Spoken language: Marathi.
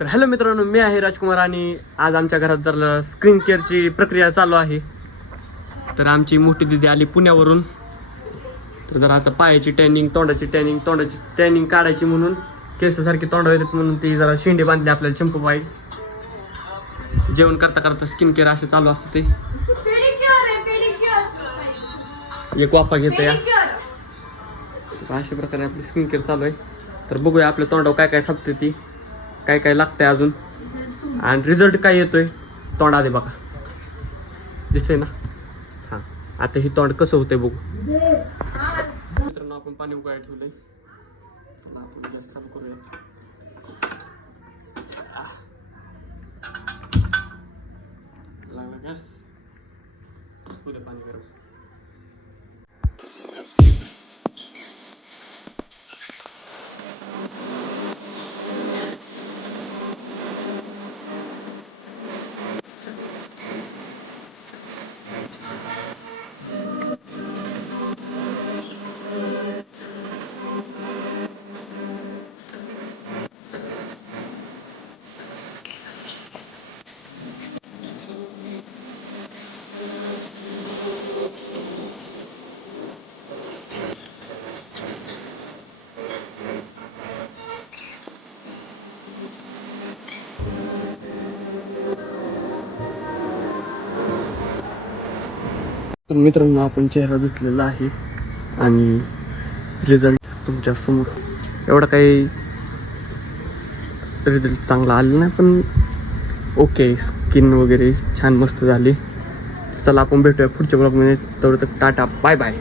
तर हॅलो मित्रांनो, मी आहे राजकुमार आणि आज आमच्या घरात जर स्किन केअरची प्रक्रिया चालू आहे. तर आमची मोठी दिदी आली पुण्यावरून. तर जरा आता पायाची टॅनिंग, तोंडाची टॅनिंग काढायची म्हणून, केसासारखी तोंड येतात म्हणून ती जरा शेंडे बांधले आपल्याला चंपू पाय. जेवण करता करता स्किन केअर असे चालू असतं ते. एक वाफा घेतो या. अशा प्रकारे आपली स्किन केअर चालू आहे. तर बघूया आपल्या तोंडावर काय काय थापते ती, काय काय लागतंय अजून आणि रिझल्ट काय येतोय. तोंड आधी बघा, दिसतंय ना. हां, आता ही तोंड कसं होतंय बघू. मित्रांनो, आपण पाणी उकळायला ठेवलंय. चला आपण गॅस चालू करूया. लागला गॅस, पुढे पाणी गरम. तर मित्रांनो, आपण चेहरा धुतलेला आहे आणि रिझल्ट तुमच्या समोर. एवढा काही रिझल्ट चांगला आला नाही, पण ओके, स्किन वगैरे छान मस्त झाली. चला आपण भेटूया पुढच्या ब्लॉगमध्ये. तेवढं तर टाटा, बाय बाय.